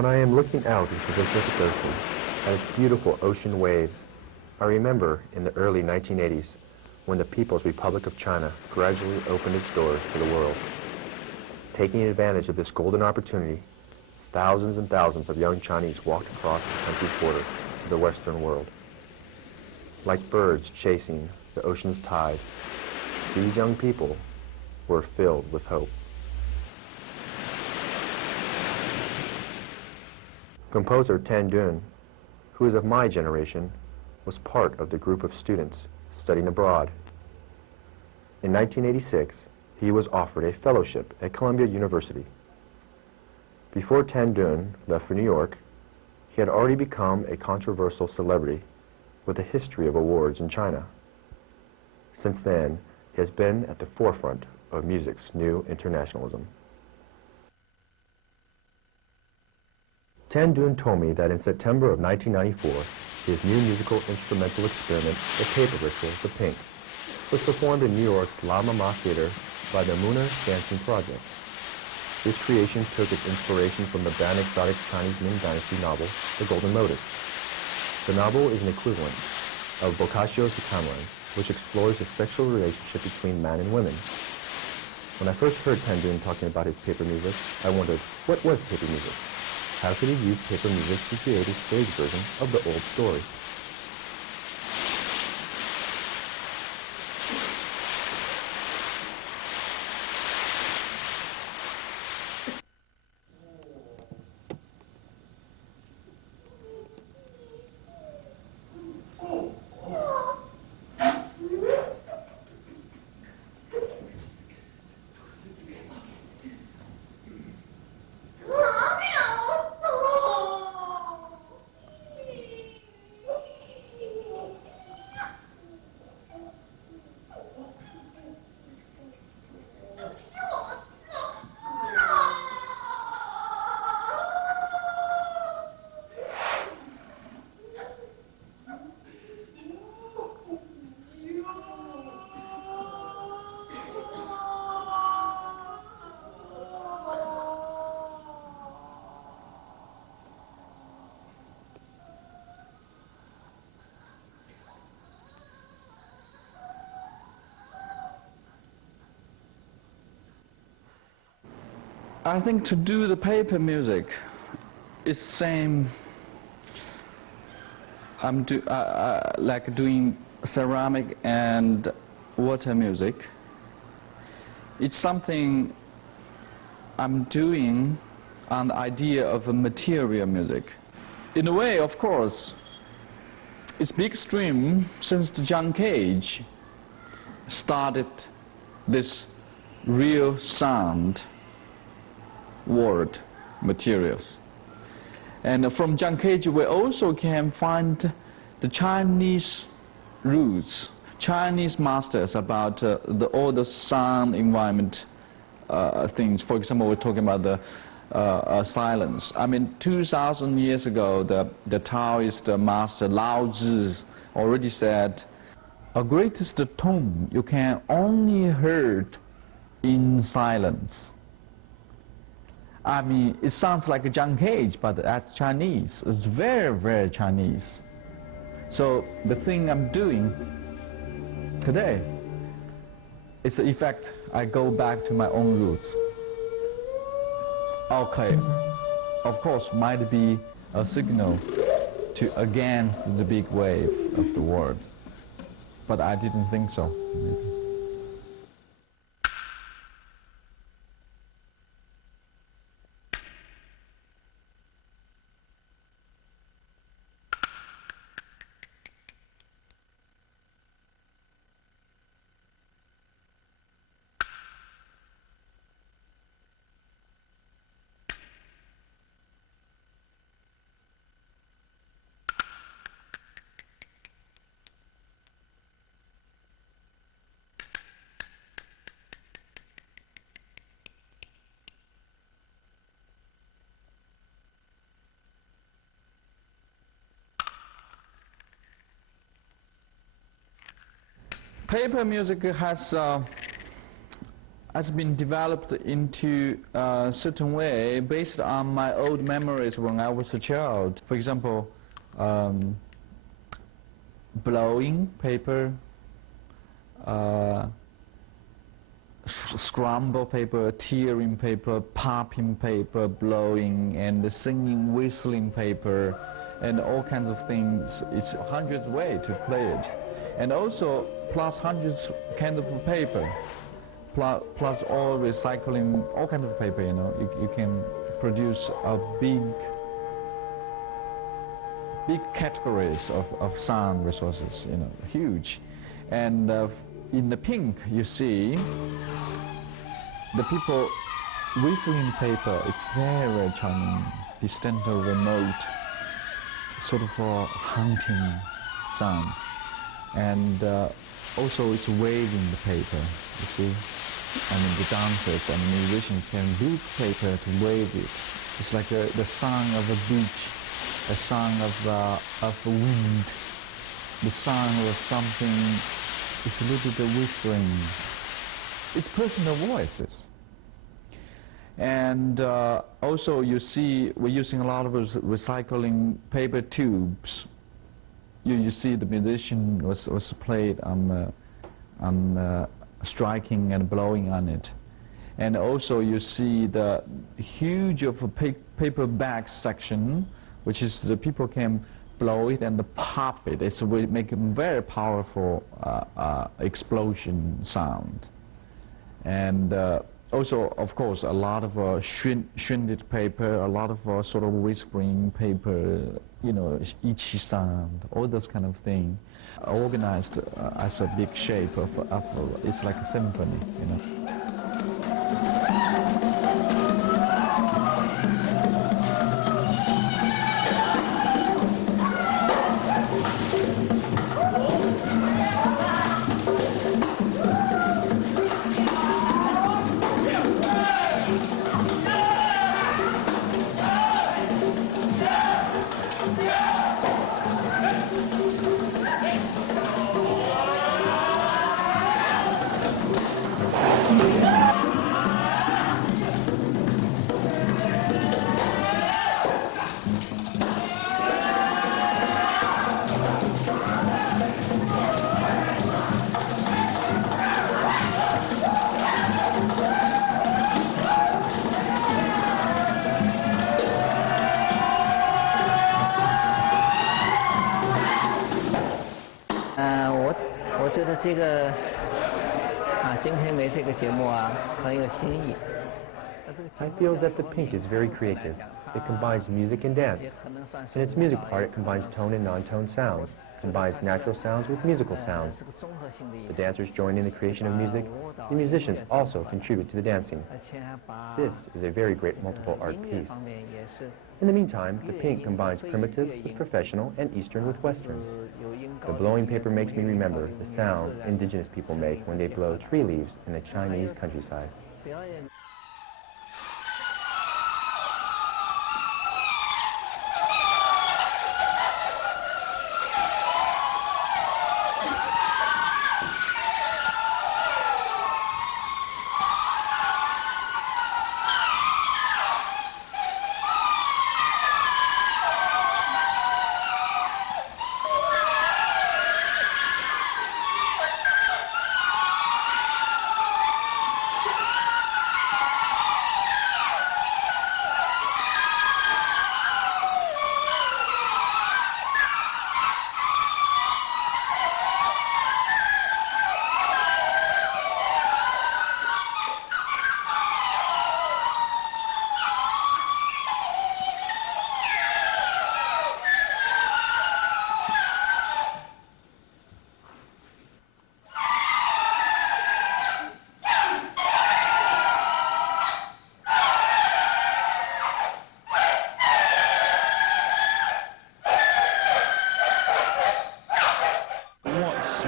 when I am looking out into the Pacific Ocean at its beautiful ocean waves, I remember in the early 1980s when the People's Republic of China gradually opened its doors to the world. Taking advantage of this golden opportunity, thousands and thousands of young Chinese walked across the country's border to the Western world. Like birds chasing the ocean's tide, these young people were filled with hope. Composer Tan Dun, who is of my generation, was part of the group of students studying abroad. In 1986, he was offered a fellowship at Columbia University. Before Tan Dun left for New York, he had already become a controversial celebrity with a history of awards in China. Since then, he has been at the forefront of music's new internationalism. Tan Dun told me that in September of 1994, his new musical instrumental experiment, The Paper Ritual, The Pink, was performed in New York's La Mama Theater by the Mooner Dancing Project. This creation took its inspiration from the banned exotic Chinese Ming Dynasty novel, The Golden Lotus. The novel is an equivalent of Boccaccio's Decameron, which explores the sexual relationship between man and women. When I first heard Tan Dun talking about his paper music, I wondered, what was paper music? How could he use paper music to create a stage version of the old story? I think to do the paper music is same. Like doing ceramic and water music. It's something I'm doing on the idea of a material music. In a way, of course, it's big stream since the John Cage started this real sound word materials. And from John Cage we also can find the Chinese roots, Chinese masters about all the sound environment things. For example, we're talking about the silence. I mean, 2,000 years ago, the Taoist master Lao Tzu already said, a greatest tone you can only hear in silence. I mean, it sounds like a John Cage, but that's Chinese. It's very, very Chinese. So the thing I'm doing today is, in fact, I go back to my own roots. Okay, of course, might be a signal to against the big wave of the world, but I didn't think so. Paper music has has been developed into a certain way based on my old memories when I was a child. For example, blowing paper, scramble paper, tearing paper, popping paper, blowing, and singing, whistling paper, and all kinds of things. It's hundreds of ways to play it. And also, plus hundreds kinds of paper, plus all recycling, all kinds of paper, you know. You can produce a big categories of sound resources, you know, huge. And in the pink, you see the people whistling paper. It's very, very charming, distant or remote, sort of hunting sound. And also it's waving the paper, you see. I mean, the dancers and musicians can read paper to wave it. It's like the song of a beach, a song of the wind, the song of something. It's a little bit of whispering. It's personal voices. And also you see we're using a lot of recycling paper tubes. You see the musician was played on striking and blowing on it. And also you see the huge of a paper bag section, which is the people can blow it and pop it. It's make a very powerful explosion sound. And also, of course, a lot of shredded paper, a lot of sort of whispering paper, you know, itchy sound, all those kind of things, organized as a big shape of it's like a symphony, you know. I feel that the Pink is very creative. It combines music and dance. In its music part, it combines tone and non-tone sounds. It combines natural sounds with musical sounds. The dancers join in the creation of music. The musicians also contribute to the dancing. This is a very great multiple art piece. In the meantime, the Pink combines primitive with professional and Eastern with Western. The blowing paper makes me remember the sound indigenous people make when they blow tree leaves in the Chinese countryside.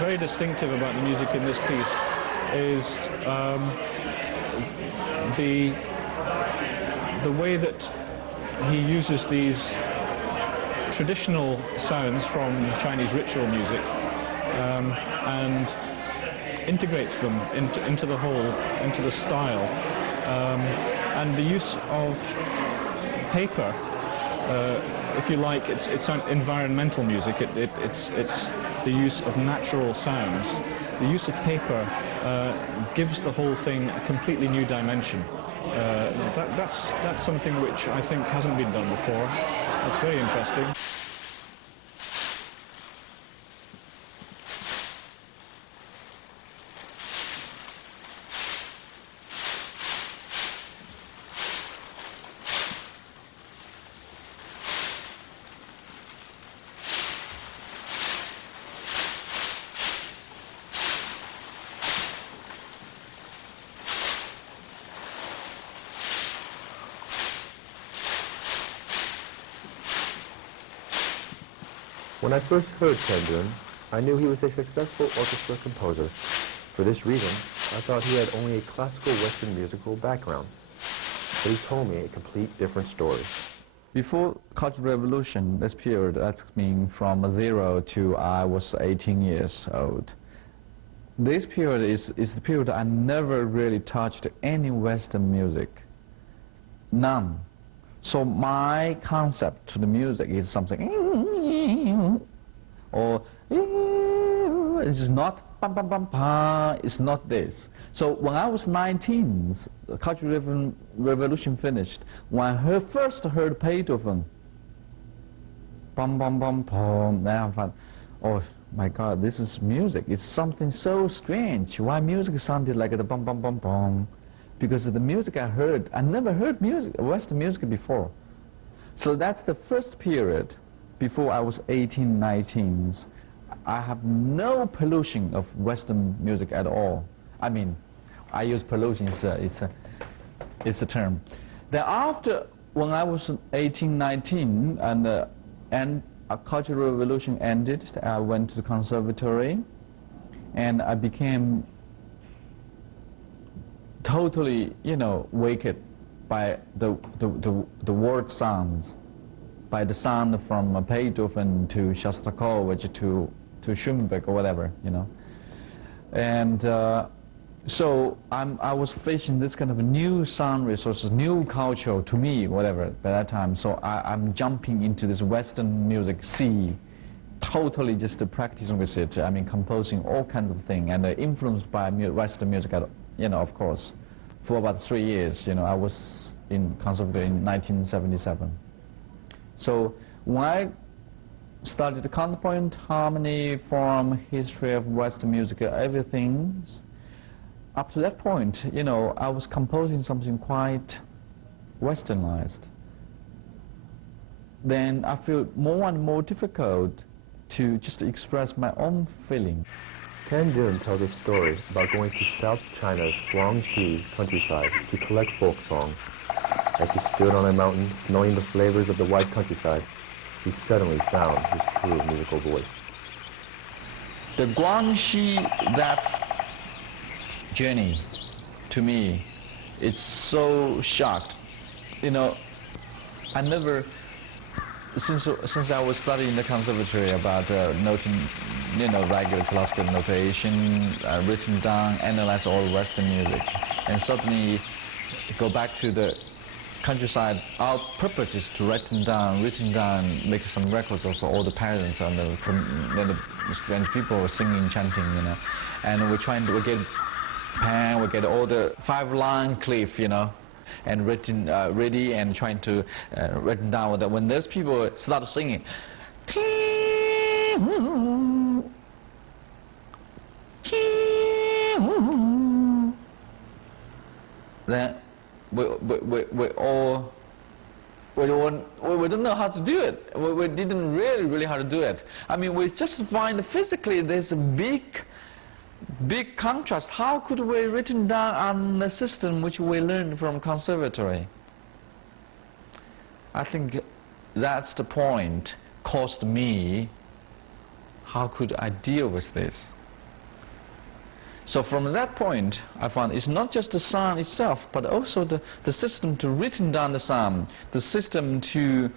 Very distinctive about the music in this piece is the way that he uses these traditional sounds from Chinese ritual music and integrates them into the whole, into the style. And the use of paper, if you like, it's environmental music. It's the use of natural sounds. The use of paper gives the whole thing a completely new dimension. That's something which I think hasn't been done before. That's very interesting. When I first heard Ken Dun, I knew he was a successful orchestra composer. For this reason, I thought he had only a classical Western musical background. But he told me a complete different story. Before Cultural Revolution, this period, that's mean from 0 to I was 18 years old. This period is the period I never really touched any Western music. None. So my concept to the music is something, or it's not bum bum bum bum, it's not this. So when I was 19, the Cultural Revolution finished. When I first heard Beethoven, bum bum bum bum, then I thought, oh my God, this is music. It's something so strange. Why music sounded like the bum bum bum bum? Because of the music I heard, I never heard music, Western music before. So that's the first period, before I was 18, 19. I have no pollution of Western music at all. I mean, I use pollution, it's a term. Then after, when I was 18, 19, and a Cultural Revolution ended, I went to the conservatory, and I became totally, waked by the word sounds, by the sound from Beethoven to Shostakovich to Schoenberg or whatever, And so I was facing this kind of new sound resources, new culture to me, whatever, by that time. So I'm jumping into this Western music sea, totally just practicing with it. I mean, composing all kinds of things, and influenced by Western music, of course. For about 3 years, I was in conservatory in 1977. So when I studied the counterpoint, harmony, form, history of Western music, everything, up to that point, I was composing something quite Westernized. Then I feel more and more difficult to just express my own feeling. Ken Dun tells a story about going to South China's Guangxi countryside to collect folk songs. As he stood on a mountain smelling the flavors of the white countryside, he suddenly found his true musical voice. The Guangxi, that journey, to me, it's so shocked. I never, since I was studying the conservatory about noting, regular classical notation, written down, analyze all Western music, and suddenly go back to the countryside. Our purpose is to written down, make some records of all the parents and the French people singing, chanting, and we're trying to get pen, we get all the 5-line cliff, and written ready and trying to written down that when those people start singing, then we don't know how to do it. We didn't really how to do it. I mean, we just find physically there's a big contrast. How could we written down on the system which we learned from conservatory? I think that's the point caused me, how could I deal with this? So from that point, I found it's not just the sound itself, but also the system to written down the sound, the system to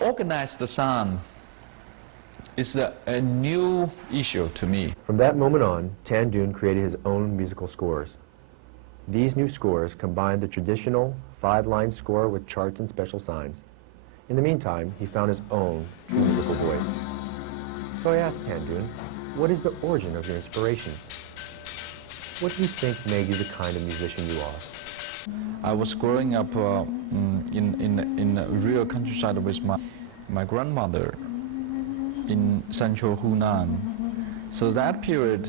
organize the sound, it's a new issue to me. From that moment on, Tan Dun created his own musical scores. These new scores combined the traditional 5-line score with charts and special signs. In the meantime, he found his own musical voice. So I asked Tan Dun, what is the origin of your inspirations? What do you think made you the kind of musician you are? I was growing up in the real countryside with my grandmother in central Hunan. So that period,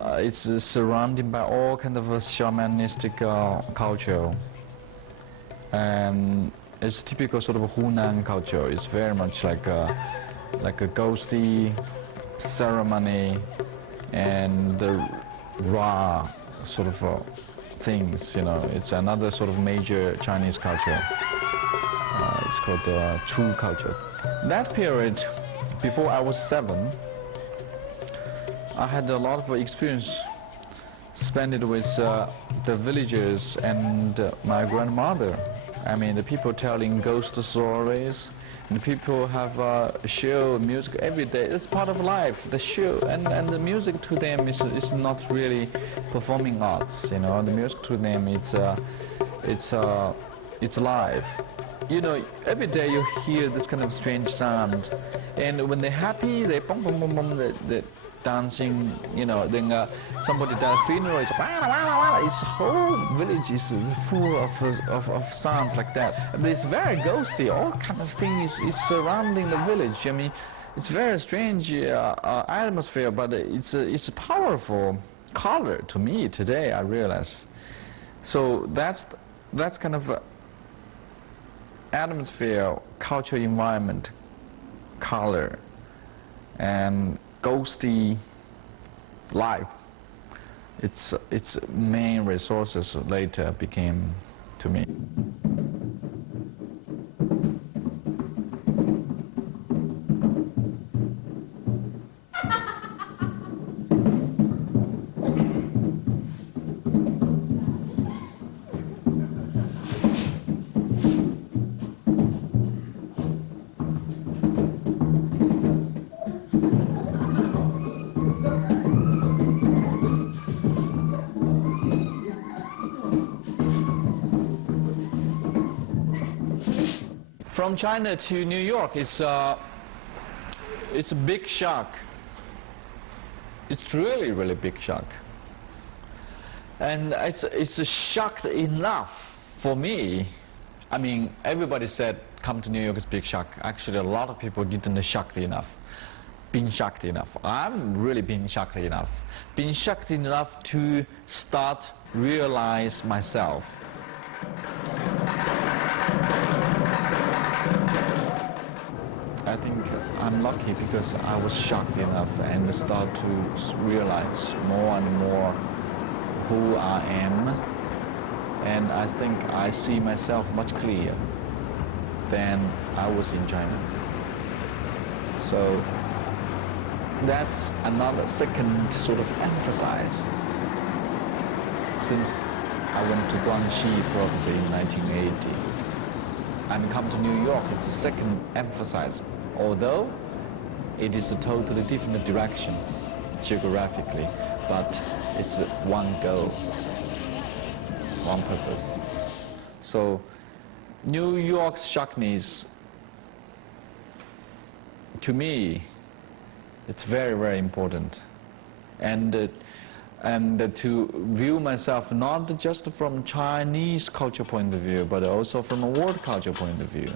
it's surrounded by all kind of shamanistic culture. And it's typical sort of Hunan culture. It's very much like a ghosty ceremony and the raw sort of things, you know. It's another sort of major Chinese culture. It's called the Chu culture. That period, before I was 7, I had a lot of experience spent it with the villagers and my grandmother. I mean, the people telling ghost stories, and the people have show music every day. It's part of life, the show, and the music to them is not really performing arts, you know. The music to them it's live. You know, every day you hear this kind of strange sound, and when they're happy, they boom boom boom boom, they dancing, you know. Then somebody does funeral, it's wah, wah, wah. It's whole village is full of sounds like that. And it's very ghosty. All kind of things is surrounding the village. I mean, it's very strange atmosphere, but it's a powerful color to me today. I realize. So that's kind of atmosphere, cultural environment, color, and ghosty life. Its main resources later became to me. From China to New York, it's a big shock. It's really big shock, and it's a shock enough for me. I mean, everybody said come to New York is big shock. Actually, a lot of people didn't been shocked enough. I'm really being shocked enough. Being shocked enough to start realize myself. I think I'm lucky because I was shocked enough and start to realize more and more who I am, and I think I see myself much clearer than I was in China. So that's another second sort of emphasis since I went to Guangxi province in 1980 and come to New York. It's a second emphasis. Although it is a totally different direction geographically, but it's one goal, one purpose. So New York's shockness, to me, it's very important. And to view myself not just from Chinese culture point of view, but also from a world culture point of view.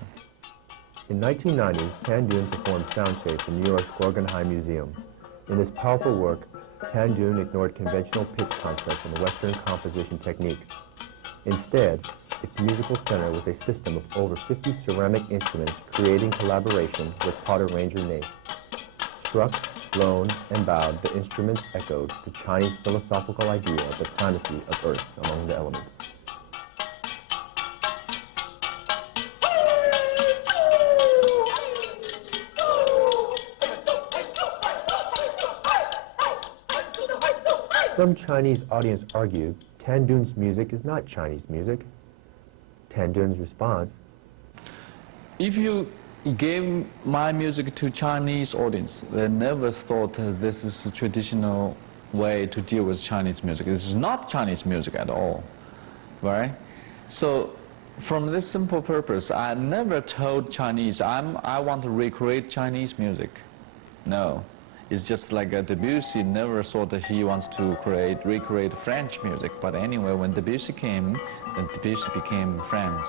In 1990, Tan Dun performed Soundshapes in New York's Guggenheim Museum. In this powerful work, Tan Dun ignored conventional pitch concepts and Western composition techniques. Instead, its musical center was a system of over 50 ceramic instruments creating collaboration with Potter Ranger Nace. Struck, blown, and bowed, the instruments echoed the Chinese philosophical idea of the primacy of earth among the elements. Some Chinese audience argued Tan Dun's music is not Chinese music. Tan Dun's response: if you gave my music to Chinese audience. They never thought this is a traditional way to deal with Chinese music. This is not Chinese music at all, right? So from this simple purpose, I never told Chinese, I want to recreate Chinese music. No. It's just like Debussy never thought that he wants to recreate French music. But anyway, when Debussy came, then Debussy became France,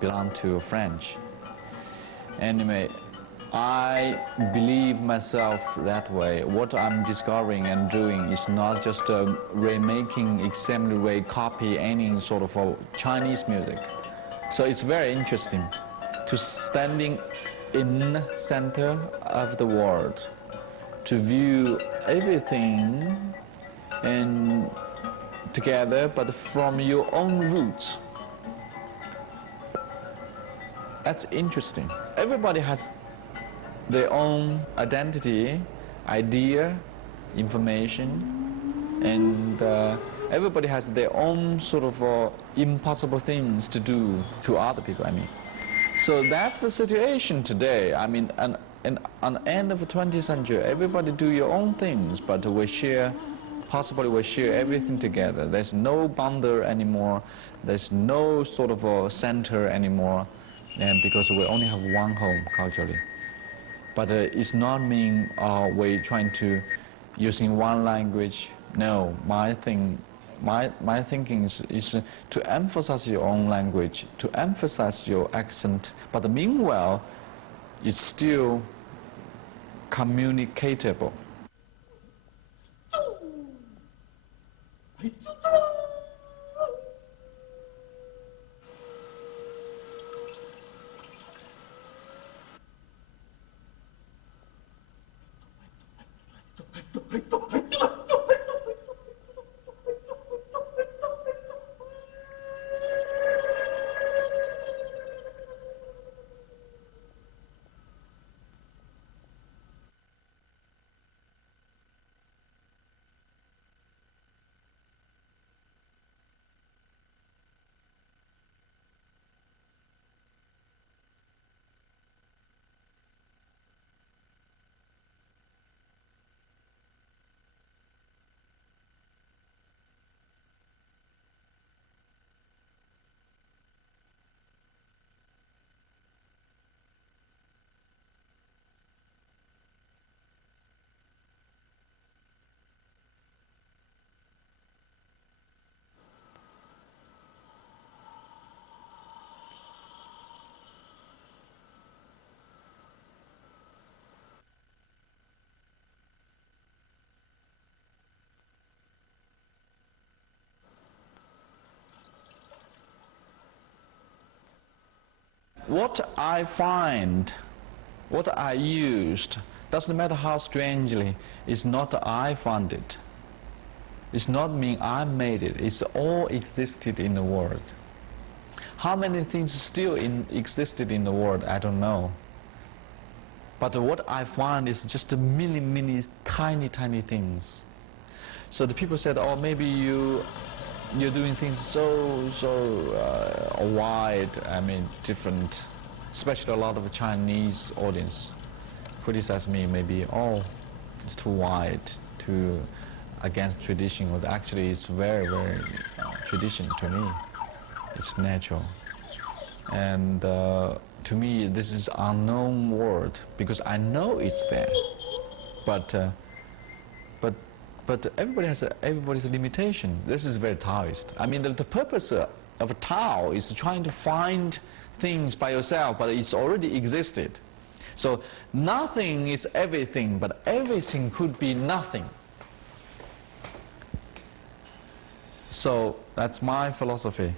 belonged to French. Anyway, I believe myself that way. What I'm discovering and doing is not just remaking, exactly copy any sort of Chinese music. So it's very interesting to standing in center of the world, to view everything and together, but from your own roots. That's interesting. Everybody has their own identity, idea, information, and everybody has their own sort of impossible things to do to other people, I mean. So that's the situation today. I mean, on the end of the 20th century, everybody do your own things, but we share, possibly we share everything together. There's no boundary anymore. There's no sort of a center anymore, and because we only have one home culturally. But it's not mean we're trying to using one language. No, my thinking is to emphasize your own language, to emphasize your accent, but meanwhile, it's still communicatable. What I find, what I used, doesn't matter how strangely, it's not I found it. It's not mean I made it. It's all existed in the world. How many things still existed in the world, I don't know. But what I find is just a many tiny things. So the people said, oh, maybe you're doing things so wide, I mean, different, especially a lot of Chinese audience criticize me, maybe, oh, it's too wide, too against tradition. But actually, it's very tradition to me. It's natural. And to me, this is unknown world, because I know it's there. But everybody's limitation. This is very Taoist. I mean, the purpose of Tao is trying to find things by yourself, but it's already existed. So nothing is everything, but everything could be nothing. So that's my philosophy.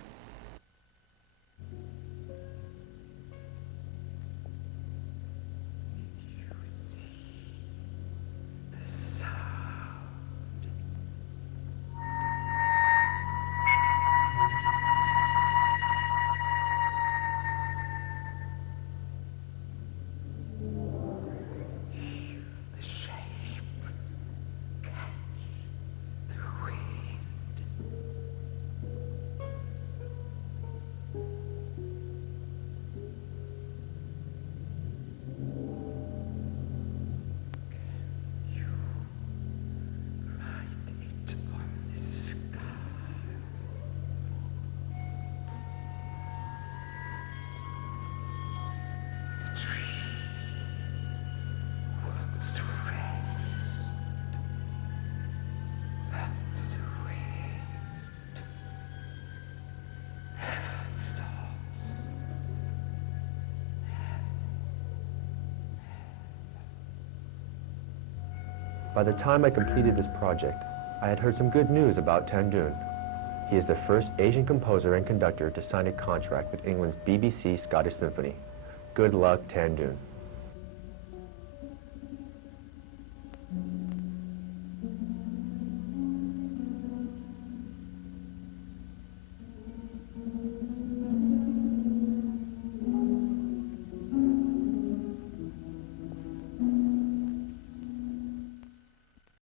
By the time I completed this project, I had heard some good news about Tan Dun. He is the first Asian composer and conductor to sign a contract with England's BBC Scottish Symphony. Good luck, Tan Dun.